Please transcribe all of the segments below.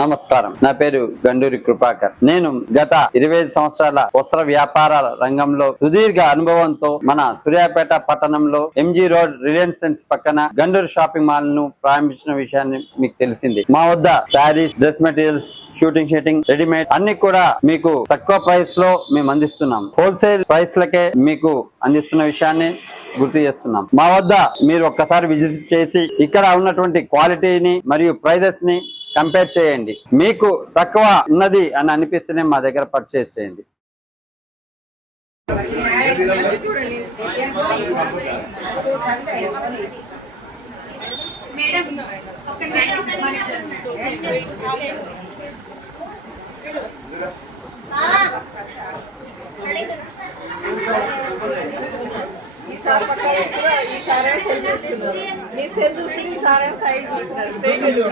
నమస్కారం. నా పేరు గండూరి కృపాకర్. నేను గత ఇరవై ఐదు సంవత్సరాల వస్త్ర వ్యాపార రంగంలో సుదీర్ఘ అనుభవంతో మన సూర్యాపేట పట్టణంలో ఎంజీ రోడ్ రిలయన్స్ సెంట్స్ పక్కన గండూరు షాపింగ్ మాల్ను ప్రారంభించిన విషయాన్ని మీకు తెలిసింది. మా వద్ద saris dress materials suiting suiting readymade అన్ని కూడా మీకు తక్కువ ప్రైస్లో మేము అందిస్తున్నాం. హోల్సేల్ ప్రైస్ లకే మీకు అందిస్తున్న విషయాన్ని గుర్తు చేస్తున్నాం. మా వద్ద మీరు ఒక్కసారి విజిట్ చేసి ఇక్కడ ఉన్నటువంటి క్వాలిటీని మరియు ప్రైజెస్ని కంపేర్ చేయండి. మీకు తక్కువ ఉన్నది అని అనిపిస్తేనే మా దగ్గర పర్చేస్ చేయండి. మేడం ఒక మేడం సెల్ చేస్తున్నారు మీరు సెల్ సైడ్ చూస్తున్నారు చూడండి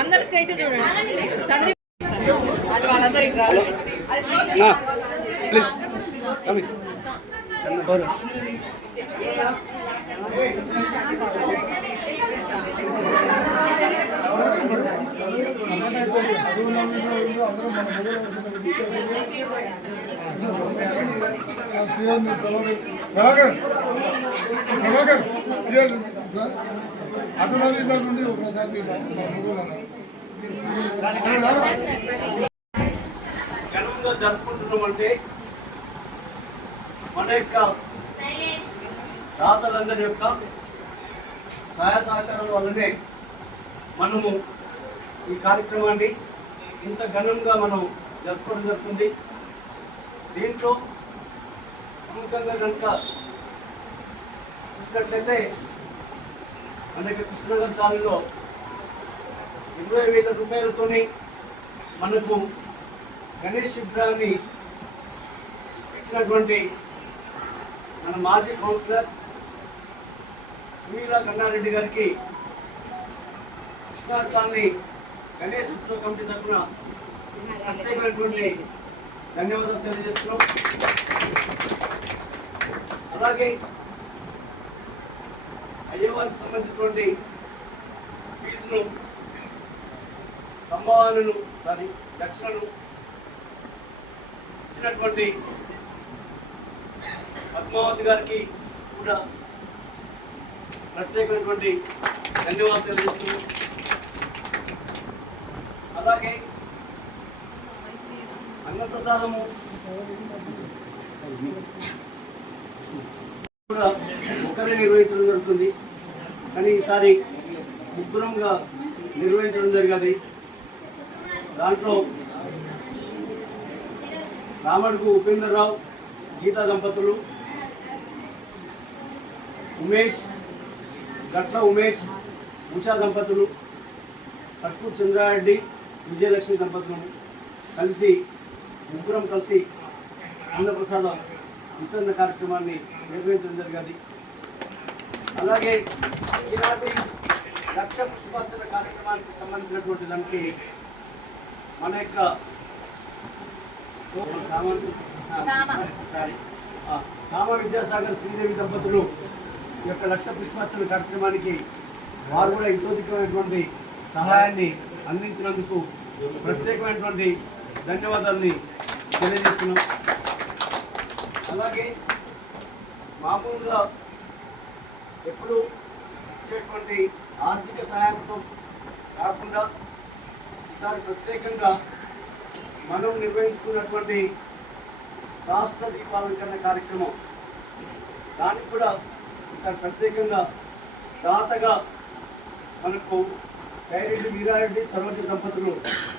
అందరు స్ట్రైట్ చూడండి సందీప్ అది వాళ్ళందరూ ప్లీజ్ ప్రభాకర్ ప్రభాకర్ అటు నుండి ఒకసారి ఘనంగా జరుపుకుంటున్నాం అంటే మన యొక్క తాతలందరి యొక్క సహాయ సహకారాల వల్లనే మనము ఈ కార్యక్రమాన్ని ఇంత ఘనంగా మనం జరుపుకోవడం జరుగుతుంది. దీంట్లో ప్రముఖంగా కనుక చూసినట్లయితే మన యొక్క కృష్ణనగర్ కాలంలో ఇరవై వేల రూపాయలతోని మనకు గణేష్ విగ్రహాన్ని ఇచ్చినటువంటి మన మాజీ కౌన్సిలర్ సునీల కన్నారెడ్డి గారికి కృష్ణార్ కాలనీ గణేష్ ఉత్సవ కమిటీ తరఫున ప్రత్యేకమైనటువంటి ధన్యవాదాలు తెలియజేస్తున్నాం. అలాగే అయ్యవారికి సంబంధించినటువంటి ఫీజును సంభావనను సారీ దక్షిణను ఇచ్చినటువంటి పద్మావతి గారికి కూడా ప్రత్యేకమైనటువంటి ధన్యవాదాలు తెలియజేస్తున్నాను అలాగే అన్నప్రసాదము కూడా ఒకరే నిర్వహించడం జరుగుతుంది. కానీ ఈసారి ముగ్గురంగా నిర్వహించడం జరిగింది దాంట్లో రామడుకు ఉపేంద్రరావు గీతా దంపతులు ఉమేష్ గట్ల ఉమేష్ ఉషా దంపతులు కట్టు చంద్రారెడ్డి విజయలక్ష్మి దంపతులు కలిసి ముగ్గురం కలిసి అన్నప్రసాదం వితరణ కార్యక్రమాన్ని నిర్వహించడం జరిగింది. అలాగే ఈనాటి లక్ష పుష్పార్చన కార్యక్రమానికి సంబంధించినటువంటి దానికి మన యొక్క సామాన్ సామ విద్యాసాగర్ శ్రీదేవి దంపతులు ఈ యొక్క లక్ష పుష్పార్చన కార్యక్రమానికి వారు కూడా ఇంకోదికమైనటువంటి సహాయాన్ని అందించినందుకు ప్రత్యేకమైనటువంటి ధన్యవాదాలని తెలియజేస్తున్నాం. అలాగే మామూలుగా ఎప్పుడు ఇచ్చేటువంటి ఆర్థిక సహాయంతో కాకుండా ఈసారి ప్రత్యేకంగా మనం నిర్వహించుకున్నటువంటి శాస్త్ర దీపాలంకరణ కార్యక్రమం దానికి కూడా ప్రత్యేకంగా దాతగా మనకు కైరెడ్డి వీరారెడ్డి సరోజ దంపతులు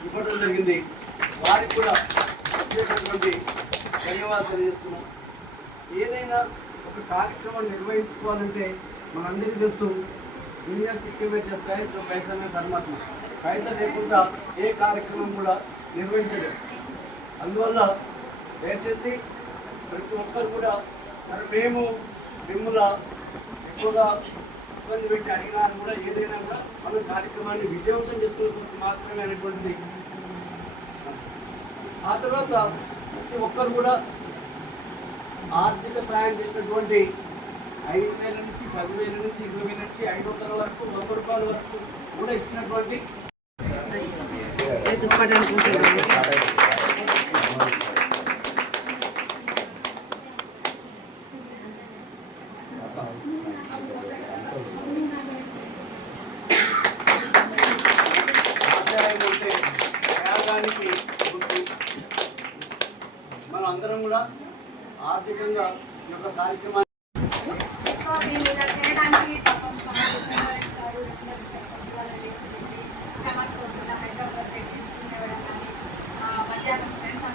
ఇవ్వడం జరిగింది. వారికి కూడా ప్రత్యేకమైనటువంటి ధన్యవాదాలు తెలియజేస్తున్నాం. ఏదైనా ఒక కార్యక్రమం నిర్వహించుకోవాలంటే మనందరికీ తెలుసు దునియా సిక్కిమే చెప్తాయి పైసానే పైసా ధర్మాత్మ. పైసా లేకుండా ఏ కార్యక్రమం కూడా నిర్వహించలేదు. అందువల్ల దయచేసి ప్రతి ఒక్కరు కూడా సరే మేము మిమ్మల్ని ఎక్కువగా ఇబ్బంది పెట్టి అడిగినా కూడా ఏదైనా కూడా మనం కార్యక్రమాన్ని విజయవంతం చేసుకునేందుకు మాత్రమే అనేటువంటిది. ఆ తర్వాత ప్రతి ఒక్కరు కూడా ఆర్థిక సాయం చేసినటువంటి ఐదు వేల నుంచి పదివేల నుంచి ఇరవై వేల నుంచి ఐదు వందల వరకు వంద రూపాయల వరకు కూడా ఇచ్చినటువంటి త్యాగానికి గుర్తు. మనం అందరం కూడా ఆర్థికంగా ఈ యొక్క కార్యక్రమాన్ని సో ఇలా చేయడానికి మధ్యాహ్నం ఫ్రెండ్స్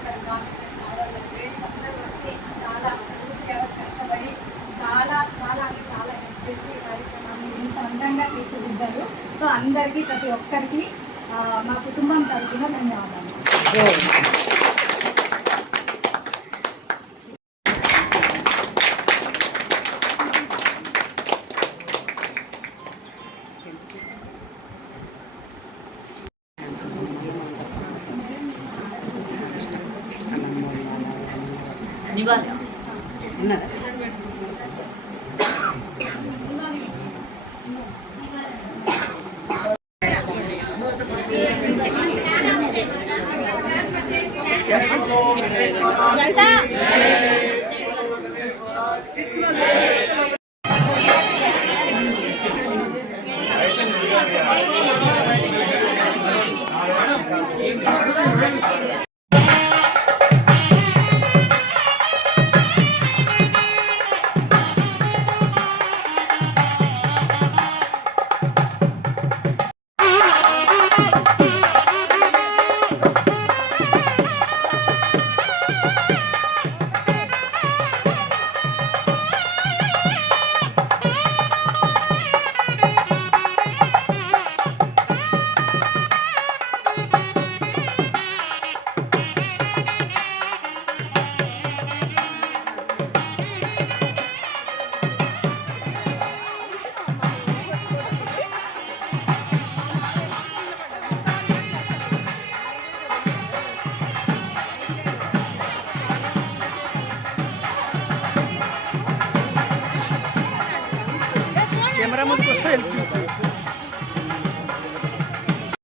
ఫ్రెండ్స్ అందరూ వచ్చి చాలా కష్టపడి చాలా చాలా అంటే చాలా హెల్ప్ చేసి కార్యక్రమాన్ని ఇంత అందంగా తీర్చిదిద్దారు సో అందరికీ ప్రతి ఒక్కరికి మా కుటుంబం తరఫున ధన్యవాదాలు కెమెరా fail you.